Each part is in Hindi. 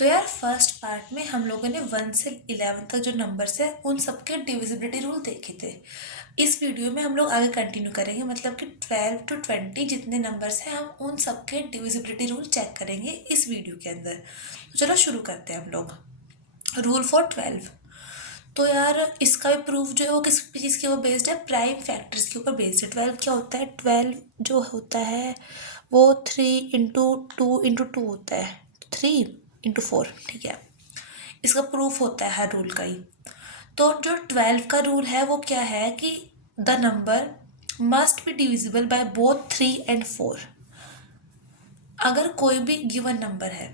तो यार फर्स्ट पार्ट में हम लोगों ने 1 से 11 तक जो नंबर्स है उन सबके डिविजिबिलिटी रूल देखे थे। इस वीडियो में हम लोग आगे कंटिन्यू करेंगे, मतलब कि 12 to 20 जितने नंबर्स हैं हम उन सबके डिविजिबिलिटी रूल चेक करेंगे इस वीडियो के अंदर। तो चलो शुरू करते हैं हम लोग। Rule for 12। तो यार इसका भी प्रूफ जो है वो किस चीज़ के ऊपर बेस्ड है? प्राइम फैक्टर्स के ऊपर बेस्ड है। 12 क्या होता है? 12 जो होता है वो 3 into 2 होता है, 3 into 4, ठीक है। इसका प्रूफ होता है हर रूल का ही। तो जो 12 का रूल है वो क्या है कि the number must B divisible by both 3 and 4। अगर कोई भी गिवन नंबर है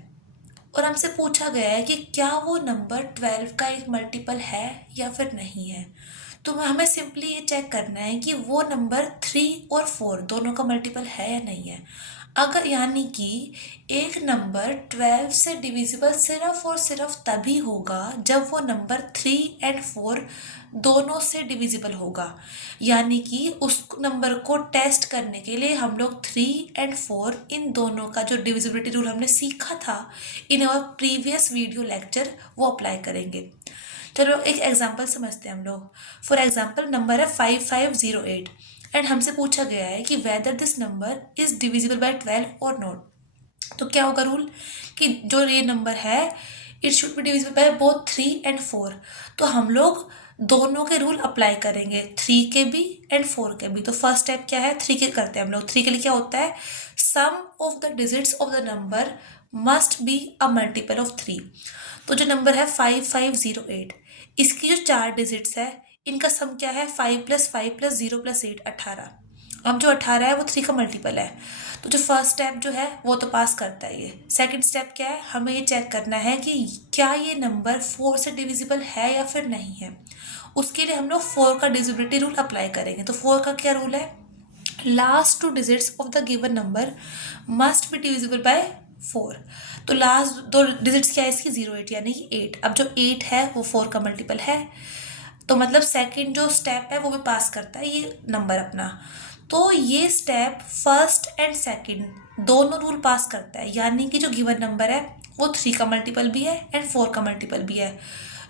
और हमसे पूछा गया है कि क्या वो नंबर 12 का एक मल्टीपल है या फिर नहीं है, तो हमें सिंपली ये चेक करना है कि वो नंबर 3 और 4 दोनों का मल्टीपल है या नहीं है। अगर यानी कि एक नंबर 12 से डिविजिबल सिर्फ और सिर्फ तभी होगा जब वो नंबर 3 and 4 दोनों से डिविजिबल होगा। यानी कि उस नंबर को टेस्ट करने के लिए हम लोग 3 and 4 इन दोनों का जो डिविजिबिलिटी रूल हमने सीखा था इन और प्रीवियस वीडियो लेक्चर वो अप्लाई करेंगे। चलो एक एग्जांपल समझते हैं हम लोग। फॉर एग्जांपल नंबर है 5508 एंड हमसे पूछा गया है कि whether this number is divisible bye 12 और नॉट। तो क्या होगा रूल कि जो ये नंबर है it should be divisible by both 3 and 4। तो हम लोग दोनों के रूल अप्लाई करेंगे, 3 के भी एंड 4 के भी। तो फर्स्ट स्टेप क्या है? 3 के करते हैं हम लोग। 3 के लिए क्या होता है? Sum of the digits of the number must be a multiple of 3। तो जो नंबर है 5508, इसकी जो 4 डिजिट्स है इनका सम क्या है? 5 + 5 + 0 + 8 18। अब जो 18 है वो 3 का मल्टीपल है। तो जो फर्स्ट स्टेप जो है वो तो पास करता है ये। सेकंड स्टेप क्या है? हमें ये चेक करना है कि क्या ये नंबर 4 से डिविजिबल है या फिर नहीं है। उसके लिए हम लोग 4 का डिविजिबिलिटी रूल अप्लाई करेंगे। तो 4 का क्या रूल है? Last 2 digits of the given number must B divisible bye 4। तो लास्ट 2 डिजिट्स क्या है इसकी? 08 यानी कि 8। अब जो 8 है वो 4 का मल्टीपल है, तो मतलब सेकंड जो स्टेप है वो भी पास करता है ये नंबर अपना। तो ये स्टेप फर्स्ट एंड सेकंड दोनों रूल पास करता है, यानी कि जो गिवन नंबर है वो 3 का मल्टीपल भी है एंड 4 का मल्टीपल भी है।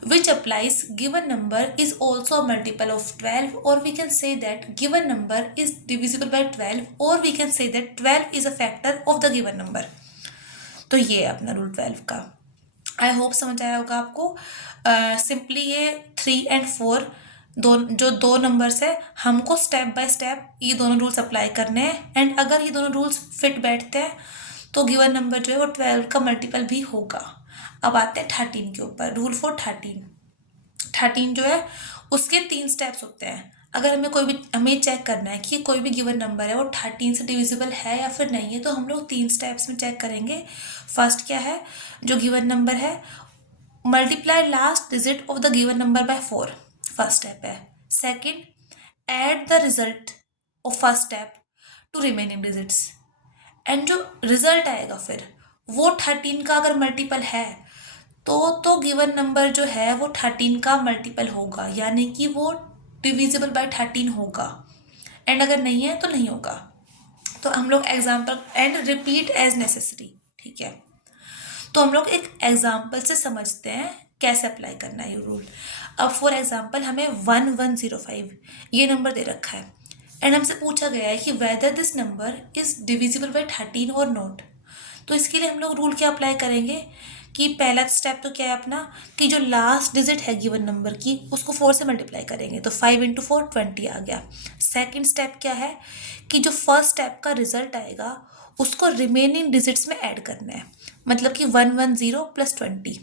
which applies given number is also a multiple of 12, or we can say that given number is divisible by 12, or we can say that 12 is a factor of the given number। तो ये है अपना रूल 12 का। आई होप समझ आया होगा आपको। सिंपली ये 3 and 4 दो नंबर्स है, हमको स्टेप बाय स्टेप ये दोनों रूल्स अप्लाई करने हैं एंड अगर ये दोनों रूल्स फिट बैठते हैं तो गिवन नंबर जो है वो 12 का मल्टीपल भी होगा। अब आते हैं 13 के ऊपर। रूल फॉर 13 जो है उसके 3 स्टेप्स होते हैं। अगर हमें चेक करना है कि कोई भी गिवन नंबर है वो 13 से डिविजिबल है या फिर नहीं है, तो हम लोग 3 स्टेप्स में चेक करेंगे। फर्स्ट क्या है? जो गिवन नंबर है multiply last digit of the given number by 4, first step है। Second, add the result of first step to remaining digits, and जो रिजल्ट आएगा फिर वो 13 का अगर मल्टीपल है तो गिवन नंबर जो है वो 13 का मल्टीपल होगा, यानी कि वो डिविजिबल बाय 13 होगा, एंड अगर नहीं है तो नहीं होगा। तो हम लोग example and repeat as necessary, ठीक है। तो हम लोग एक एग्जाम्पल से समझते हैं कैसे अप्लाई करना है ये रूल। अब फॉर एग्जाम्पल हमें 1105 ये नंबर दे रखा है एंड हमसे पूछा गया है कि whether this number is divisible bye 13 और नॉट। तो इसके लिए हम लोग रूल क्या अप्लाई करेंगे कि पहला स्टेप तो क्या है अपना कि जो लास्ट डिजिट है गिवन नंबर की उसको 4 से मल्टीप्लाई करेंगे, तो 5 × 4 20 आ गया। सेकंड स्टेप क्या है कि जो फर्स्ट स्टेप का रिजल्ट आएगा उसको रिमेनिंग डिजिट्स में ऐड करना है, मतलब कि 110 + 20,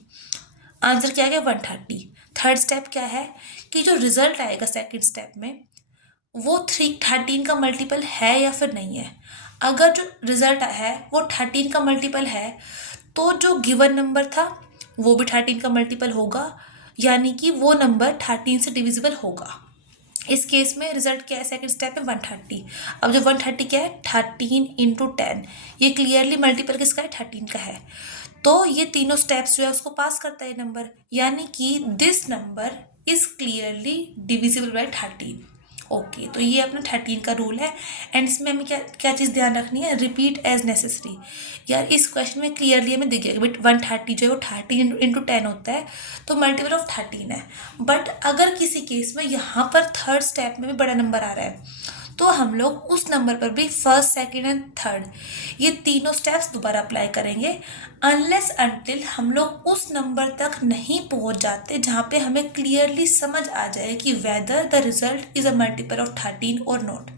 आंसर क्या आ गया? 130। थर्ड स्टेप क्या है कि जो रिजल्ट आएगा सेकंड स्टेप में वो 13 का मल्टीपल है या फिर नहीं है। अगर जो रिजल्ट है वो 13 का मल्टीपल है तो जो गिवन नंबर था वो भी 13 का मल्टीपल होगा, यानी कि वो नंबर 13 से डिविजिबल होगा। इस केस में रिजल्ट क्या है? सेकंड स्टेप में 130। अब जो 130 क्या है? 13 × 10, ये क्लियरली मल्टीपल किसका है? 13 का है। तो ये तीनों स्टेप्स जो है उसको पास करता है नंबर, यानी कि this number is clearly divisible by 13। Okay, तो ये अपना 13 का रूल है। एंड इसमें हमें क्या क्या चीज़ ध्यान रखनी है, रिपीट एज नेसेसरी। यार इस क्वेश्चन में क्लियरली हमें दिख गया बट 130 जो है वो 13 इंटू 10 होता है, तो मल्टीपल ऑफ 13 है। बट अगर किसी केस में यहाँ पर थर्ड स्टेप में भी बड़ा नंबर आ रहा है, तो हम लोग उस नंबर पर भी फर्स्ट, सेकेंड एंड थर्ड ये तीनों स्टेप्स दोबारा अप्लाई करेंगे, अनलेस अनटिल हम लोग उस नंबर तक नहीं पहुंच जाते जहाँ पे हमें क्लियरली समझ आ जाए कि whether the result is a multiple of 13 और नॉट।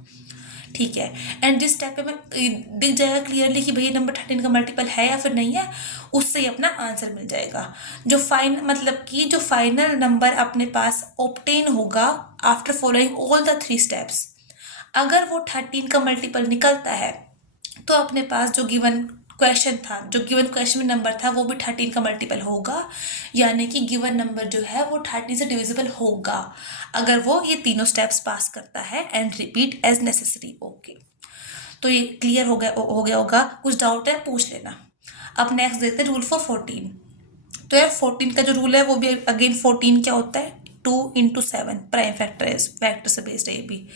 ठीक है, एंड जिस स्टेप पे हमें दिख जाएगा क्लियरली कि भैया नंबर 13 का मल्टीपल है या फिर नहीं है, उससे ही अपना आंसर मिल जाएगा। जो मतलब कि जो फाइनल नंबर अपने पास ऑब्टेन होगा after following all the 3 steps, अगर वो 13 का मल्टीपल निकलता है तो अपने पास जो गिवन क्वेश्चन था, जो गिवन क्वेश्चन में नंबर था वो भी 13 का मल्टीपल होगा, यानी कि गिवन नंबर जो है वो 13 से डिविजिबल होगा अगर वो ये तीनों स्टेप्स पास करता है and repeat as necessary. Okay, तो ये क्लियर हो गया होगा। कुछ डाउट है पूछ लेना। अब नेक्स्ट देखते हैं रूल फॉर 14। तो यार 14 का जो रूल है वो भी अगेन 14 क्या होता है, 2 इंटू 7 प्राइम फैक्टर से बेस्ड है ये भी।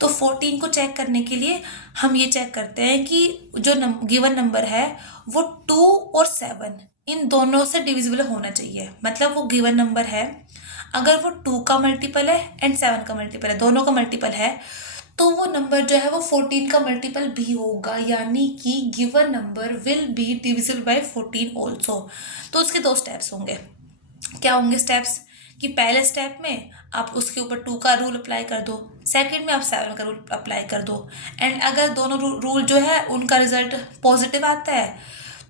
तो 14 को चेक करने के लिए हम ये चेक करते हैं कि जो गिवन नंबर है वो 2 और 7 इन दोनों से डिविजिबल होना चाहिए। मतलब वो गिवन नंबर है, अगर वो 2 का मल्टीपल है एंड 7 का मल्टीपल है, दोनों का मल्टीपल है, तो वो नंबर जो है वो 14 का मल्टीपल भी होगा, यानी कि given number will be divisible bye 14 also. तो उसके 2 स्टेप्स होंगे। क्या होंगे स्टेप्स, कि पहले स्टेप में आप उसके ऊपर 2 का रूल अप्लाई कर दो, सेकंड में आप 7 का रूल अप्लाई कर दो, एंड अगर दोनों रूल जो है उनका रिजल्ट पॉजिटिव आता है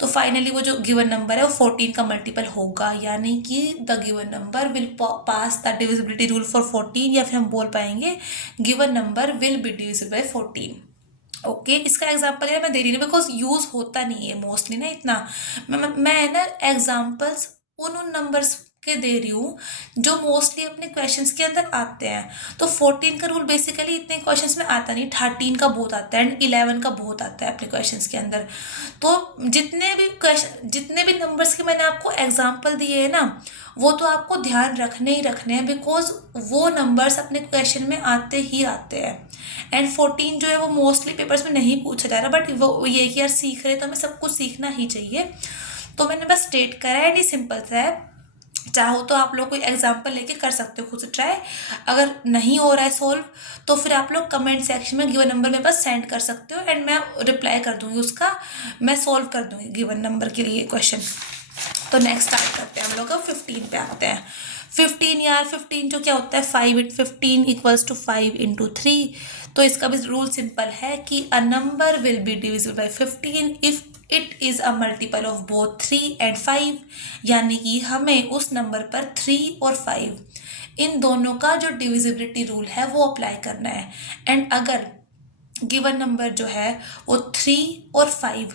तो फाइनली वो जो गिवन नंबर है वो 14 का मल्टीपल होगा, यानी कि the given number will pass the divisibility rule for 14, या फिर हम बोल पाएंगे given number will be divisible bye 14। Okay, इसका एग्जांपल है मैं दे रही हूँ बिकॉज यूज होता नहीं है मोस्टली ना इतना। मैं ना एग्जांपल्स उन नंबर्स के दे रही हूँ जो मोस्टली अपने क्वेश्चंस के अंदर आते हैं। तो 14 का रूल बेसिकली इतने क्वेश्चंस में आता नहीं, 13 का बहुत आता है एंड 11 का बहुत आता है अपने क्वेश्चंस के अंदर। तो जितने भी नंबर्स के मैंने आपको एग्जांपल दिए हैं ना, वो तो आपको ध्यान रखने ही रखने हैं, बिकॉज वो नंबर्स अपने क्वेश्चन में आते ही आते हैं। एंड 14 जो है वो मोस्टली पेपर्स में नहीं पूछा जा रहा, बट वो ये कि यार सीख रहे तो हमें सब कुछ सीखना ही चाहिए। तो मैंने बस स्टेट करा है, एंड ये सिंपल सा है। चाहो तो आप लोग कोई एग्जांपल लेके कर सकते हो खुद से ट्राई। अगर नहीं हो रहा है सोल्व तो फिर आप लोग कमेंट सेक्शन में गिवन नंबर मेरे पास सेंड कर सकते हो, एंड मैं रिप्लाई कर दूंगी उसका, मैं सोल्व कर दूंगी गिवन नंबर के लिए क्वेश्चन। तो नेक्स्ट स्टार्ट करते हैं हम लोग, 15 पे आते हैं। 15 यार 15 जो क्या होता है, 15 इक्वल्स टू 5 इंटू 3। तो इसका भी रूल सिंपल है कि a number will be divisible bye 15 if it is a multiple of both 3 and 5, यानी कि हमें उस नंबर पर 3 और 5 इन दोनों का जो डिविजिबिलिटी रूल है वो अप्लाई करना है। एंड अगर गिवन नंबर जो है वो 3 और 5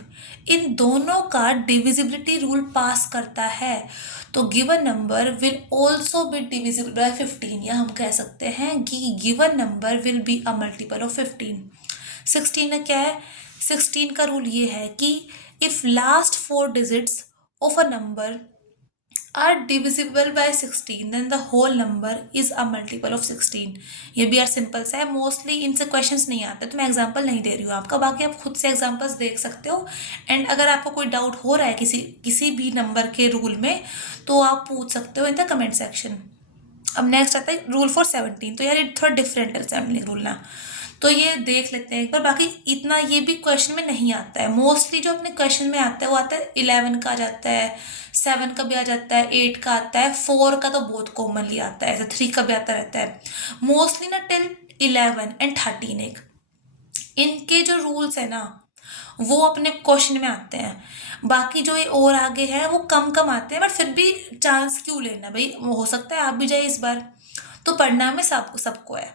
इन दोनों का डिविजिबिलिटी रूल पास करता है तो given number will also B divisible bye 15, या हम कह सकते हैं कि given number will be a multiple of 15। 16 क्या है, 16 का रूल ये है कि if last 4 digits of a number are divisible by 16 then the whole number is a multiple of 16। ये भी यार सिंपल सा है, मोस्टली इनसे क्वेश्चंस नहीं आते, तो मैं एग्जांपल नहीं दे रही हूँ आपका, बाकी आप खुद से एग्जांपल्स देख सकते हो। एंड अगर आपको कोई डाउट हो रहा है किसी भी नंबर के रूल में तो आप पूछ सकते हो इन द कमेंट सेक्शन। अब नेक्स्ट आता है रूल फॉर 17। तो यार ये थोड़ा डिफरेंट है 17 रूल ना, तो ये देख लेते हैं एक बार। बाकी इतना ये भी क्वेश्चन में नहीं आता है, मोस्टली जो अपने क्वेश्चन में आता है वो आता है 11 का आ जाता है, 7 का भी आ जाता है, 8 का आता है, 4 का तो बहुत कॉमनली आता है, ऐसे 3 का भी आता रहता है। मोस्टली ना टिल 11 एंड 13 इनके जो रूल्स है ना वो अपने क्वेश्चन में आते हैं। बाकी जो ये और आगे है वो कम कम आते हैं, बट फिर भी चांस क्यों लेना भाई, हो सकता है आप भी जाए इस बार। तो पढ़ना में सबको है।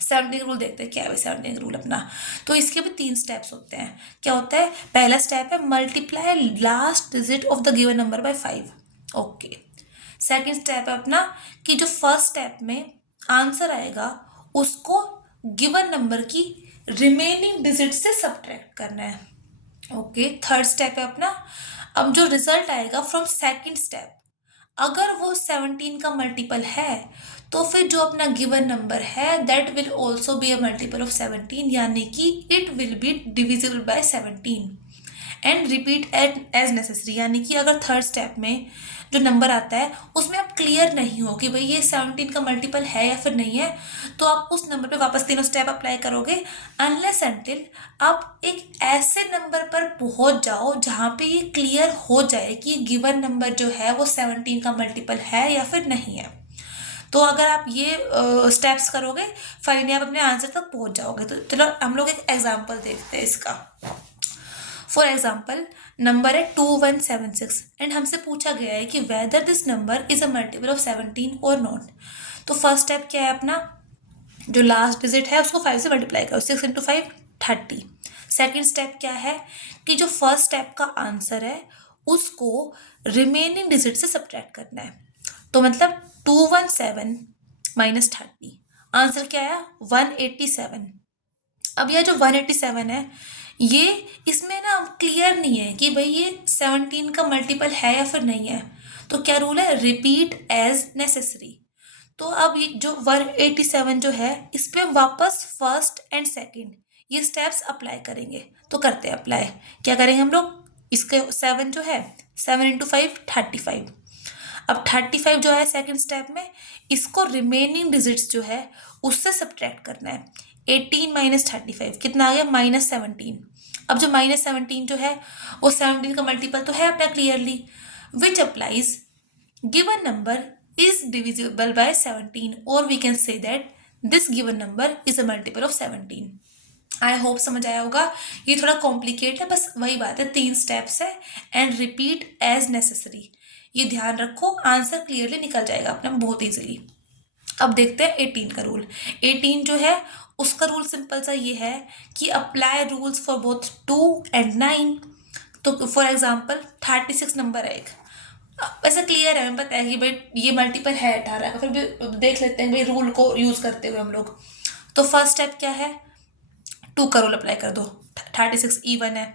17 रूल देखते हैं क्या है 17 रूल अपना। तो इसके भी 3 स्टेप्स होते हैं। क्या होता है, पहला स्टेप है multiply last digit of the given number bye 5। Okay, second step है अपना कि जो फर्स्ट स्टेप में आंसर आएगा उसको गिवन नंबर की रिमेनिंग डिजिट से सब्ट्रैक्ट करना है। ओके, थर्ड स्टेप है अपना अब जो रिजल्ट आएगा फ्रॉम सेकंड स्टेप अगर वो 17 का मल्टीपल है तो फिर जो अपना गिवन नंबर है that will also be a multiple of 17, यानी कि it will be divisible by 17 and repeat as necessary. यानी कि अगर थर्ड स्टेप में जो नंबर आता है उसमें आप क्लियर नहीं हो कि भाई ये 17 का मल्टीपल है या फिर नहीं है, तो आप उस नंबर पे वापस तीनों स्टेप अप्लाई करोगे अनलेस अनटिल आप एक ऐसे नंबर पर पहुंच जाओ जहाँ पे ये क्लियर हो जाए कि गिवन नंबर जो है वो 17 का मल्टीपल है या फिर नहीं है। तो अगर आप ये स्टेप्स करोगे फाइनली आप अपने आंसर तक पहुंच जाओगे। तो चलो हम लोग एक एग्जाम्पल देखते हैं इसका। फॉर एग्जाम्पल नंबर है 2176 एंड हमसे पूछा गया है कि whether this number is a multiple of 17 और नॉट। तो फर्स्ट स्टेप क्या है अपना, जो लास्ट डिजिट है उसको 5 से मल्टीप्लाई करो, 6 इंटू 5 30। सेकेंड स्टेप क्या है कि जो फर्स्ट स्टेप का आंसर है उसको रिमेनिंग डिजिट से सब्ट्रैक्ट करना है। तो मतलब 217 माइनस 30, आंसर क्या आया 187। अब यह जो 187 है ये इसमें ना क्लियर नहीं है कि भाई ये 17 का मल्टीपल है या फिर नहीं है। तो क्या रूल है, रिपीट एज नेसेसरी। तो अब ये जो 187 जो है इस पे वापस फर्स्ट एंड सेकंड ये स्टेप्स अप्लाई करेंगे। तो करते हैं अप्लाई, क्या करेंगे हम लोग, इसके 7 जो है 7 इंटू 5 35। अब 35 जो है सेकंड स्टेप में इसको रिमेनिंग डिजिट्स जो है उससे सब्ट्रैक्ट करना है। 18 माइनस 35 कितना आ गया -17। अब जो -17 जो है वो 17 का मल्टीपल तो है अपना clearly, which applies given number is divisible by 17 or we can say that this given number is a multiple of 17। I hope समझ आया होगा। ये थोड़ा कॉम्प्लिकेट है, बस वही बात है, 3 स्टेप्स है एंड रिपीट एज नेसेसरी। ये ध्यान रखो, आंसर क्लियरली निकल जाएगा अपना बहुत इजीली। अब देखते हैं 18 का रूल। 18 जो है उसका रूल सिंपल सा ये है कि apply rules for both 2 and 9। तो फॉर एग्जाम्पल 36 नंबर है एक, वैसे क्लियर है, हमें पता है कि भाई ये मल्टीपल है 18 का, फिर भी देख लेते हैं भाई रूल को यूज करते हुए हम लोग। तो फर्स्ट स्टेप क्या है, 2 का रूल अप्लाई कर दो, 36 इवन है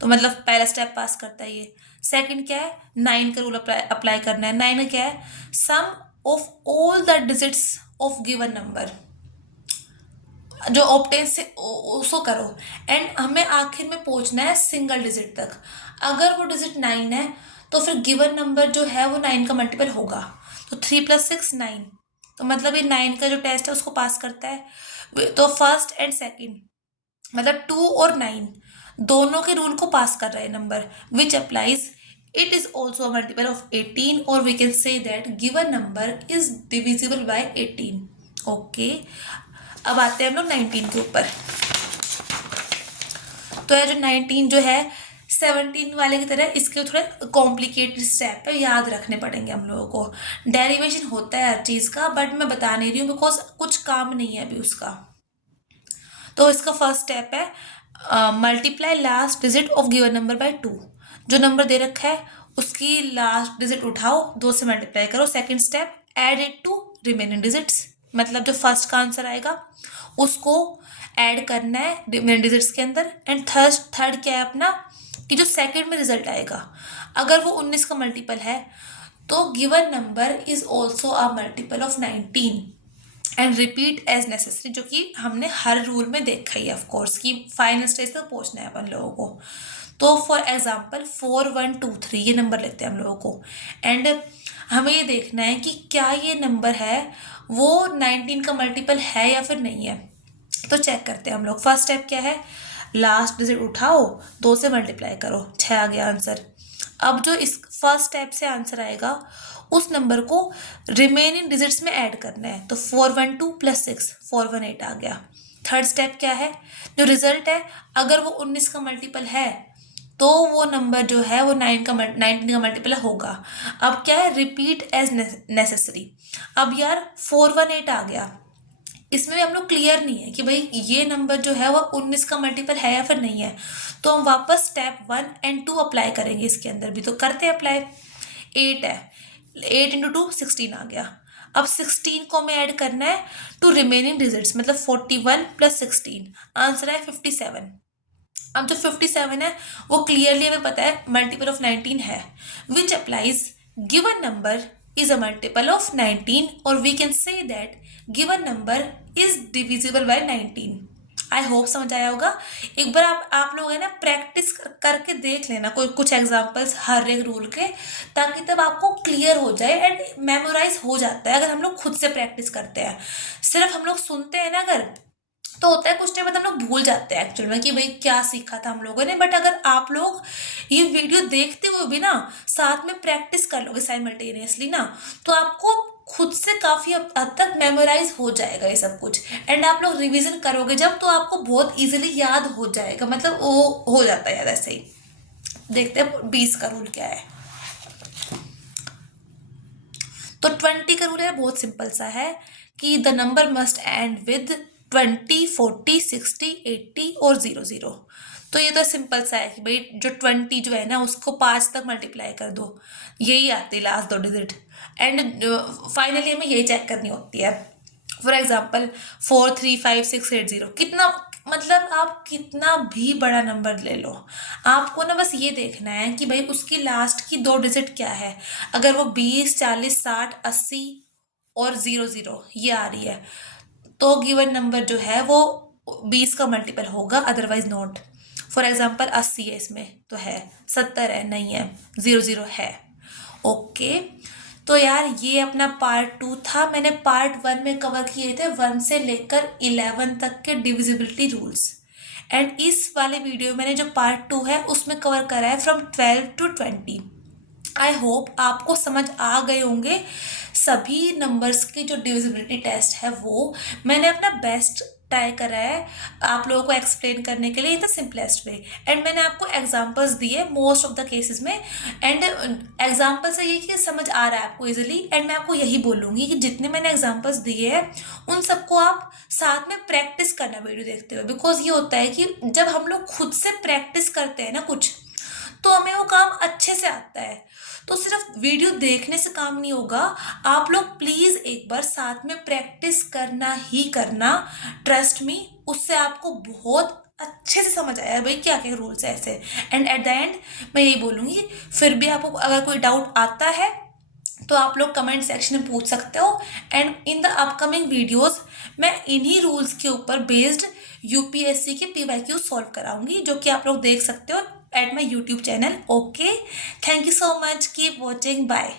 तो मतलब पहला स्टेप पास करता है ये। सेकंड क्या है, 9 का रूल अप्लाई करना है। 9 क्या है, sum of all the digits of given number, जो ऑप्टेन से उसको करो एंड हमें आखिर में पहुंचना है सिंगल डिजिट तक। अगर वो डिजिट 9 है तो फिर गिवन नंबर जो है वो 9 का मल्टीपल होगा। तो 3 + 6 9, तो मतलब ये 9 का जो टेस्ट है उसको पास करता है। तो फर्स्ट एंड सेकंड मतलब 2 और 9 दोनों के रूल को पास कर रहे हैं number, which applies it is also a multiple of 18 और we can say that given number is divisible by 18। Okay, अब आते हैं हम लोग 19 के ऊपर। तो ये जो 19 जो है 17 वाले की तरह इसके थोड़े कॉम्प्लिकेटेड स्टेप है, याद रखने पड़ेंगे हम लोगों को। डेरिवेशन होता है हर चीज़ का, बट मैं बता नहीं रही हूँ बिकॉज कुछ काम नहीं है अभी उसका। तो इसका फर्स्ट स्टेप है multiply last digit of given number bye 2। जो नंबर दे रखा है उसकी लास्ट डिजिट उठाओ, 2 से मल्टीप्लाई करो। Second step add it to remaining digits, मतलब जो फर्स्ट का आंसर आएगा उसको ऐड करना है रिमेनिंग डिजिट्स के अंदर। एंड थर्ड क्या है अपना कि जो सेकंड में रिजल्ट आएगा अगर वो 19 का मल्टीपल है तो given number is also a multiple of 19 and repeat as necessary, जो कि हमने हर रूल में देखा ही है ऑफकोर्स कि फाइनल स्टेज तक पहुंचना है अपन लोगों को। तो फॉर एग्जाम्पल 4123 ये नंबर लेते हैं हम लोगों को एंड हमें ये देखना है कि क्या ये नंबर है वो 19 का मल्टीपल है या फिर नहीं है। तो चेक करते हैं हम लोग। फर्स्ट स्टेप क्या है, लास्ट डिजिट उठाओ, 2 से मल्टीप्लाई करो, 6 आ गया आंसर। अब जो इस फर्स्ट स्टेप से आंसर आएगा उस नंबर को रिमेनिंग डिजिट्स में ऐड करना है। तो 412 + 6 418 आ गया। थर्ड स्टेप क्या है, जो रिजल्ट है अगर वो 19 का मल्टीपल है तो वो नंबर जो है वो 19 का मल्टीपल होगा। अब क्या है, रिपीट एज नेसेसरी। अब यार 418 आ गया, इसमें भी हम लोग क्लियर नहीं है कि भाई ये नंबर जो है वो 19 का मल्टीपल है या फिर नहीं है। तो हम वापस स्टेप 1 एंड 2 अप्लाई करेंगे इसके अंदर भी। तो करते हैं अप्लाई। 8 है, 8 × 2 16 आ गया। अब 16 को हमें ऐड करना है टू रिमेनिंग डिजिट्स, मतलब 41 + 16 आंसर है 57। अब जो 57 है वो क्लियरली हमें पता है मल्टीपल ऑफ 19 है, विच applies given number is a multiple of 19 or we can say that given number is divisible by 19. I hope समझ आया होगा। एक बार आप लोग है ना प्रैक्टिस करके देख लेना कोई कुछ एग्जांपल्स हर एक रूल के, ताकि तब आपको क्लियर हो जाए एंड मेमोराइज हो जाता है अगर हम लोग खुद से प्रैक्टिस करते हैं। सिर्फ हम लोग सुनते हैं ना अगर, तो होता है कुछ टाइम बाद हम लोग भूल जाते हैं एक्चुअल में कि भाई क्या सीखा था हम लोगों ने। बट अगर आप लोग ये वीडियो देखते हुए भी ना साथ में प्रैक्टिस कर लोगे साइमल्टेनियसली ना, तो आपको खुद से काफ़ी हद तक मेमोराइज हो जाएगा ये सब कुछ। एंड आप लोग रिवीजन करोगे जब, तो आपको बहुत इजीली याद हो जाएगा, मतलब वो हो जाता है याद ऐसे ही। देखते हैं 20 का रूल क्या है। तो 20 का रूल है बहुत सिंपल सा है कि the number must and with 20, 40, 60, 80 और 00। तो ये तो सिंपल सा है कि भाई जो 20 जो है ना उसको 5 तक मल्टीप्लाई कर दो, यही आती है लास्ट 2 डिजिट। एंड फाइनली हमें यही चेक करनी होती है। फॉर एग्जाम्पल 4, 3, 5, 6, 8, 0 कितना, मतलब आप कितना भी बड़ा नंबर ले लो, आपको ना बस ये देखना है कि भाई उसकी लास्ट की 2 डिजिट क्या है। अगर वो 20, 40, 60, 80 और 00 ये आ रही है, तो गिवन नंबर जो है वो 20 का मल्टीपल होगा, अदरवाइज नॉट। फॉर एग्जाम्पल 80 है इसमें तो है, 70 है नहीं है, 00 है। ओके तो यार ये अपना पार्ट 2 था। मैंने पार्ट 1 में कवर किए थे 1 से लेकर 11 तक के डिविजिबिलिटी रूल्स, एंड इस वाले वीडियो मैंने जो पार्ट 2 है उसमें कवर करा है फ्रॉम 12 to 20। आई होप आपको समझ आ गए होंगे सभी नंबर्स की जो डिविजिबिलिटी टेस्ट है वो। मैंने अपना बेस्ट ट्राई करा है आप लोगों को एक्सप्लेन करने के लिए in the simplest way, and मैंने आपको एग्जांपल्स दिए मोस्ट ऑफ द केसेस में। एंड एग्जांपल से ये कि समझ आ रहा है आपको इजीली, एंड मैं आपको यही बोलूँगी कि जितने मैंने एग्जांपल्स दिए हैं उन सबको आप साथ में प्रैक्टिस करना वीडियो देखते हुए। बिकॉज ये होता है कि जब हम लोग खुद से प्रैक्टिस करते हैं ना कुछ, तो हमें वो काम अच्छे से आता है। तो सिर्फ वीडियो देखने से काम नहीं होगा, आप लोग प्लीज़ एक बार साथ में प्रैक्टिस करना ही करना, ट्रस्ट मी, उससे आपको बहुत अच्छे से समझ आया भाई क्या क्या रूल्स है ऐसे। एंड एट द एंड मैं यही बोलूँगी, फिर भी आपको अगर कोई डाउट आता है तो आप लोग कमेंट सेक्शन में पूछ सकते हो। And in the upcoming videos मैं इन्हीं रूल्स के ऊपर बेस्ड यूपीएससी के PYQ सॉल्व कराऊंगी, जो कि आप लोग देख सकते हो at my YouTube channel. Okay, thank you so much, keep watching, bye.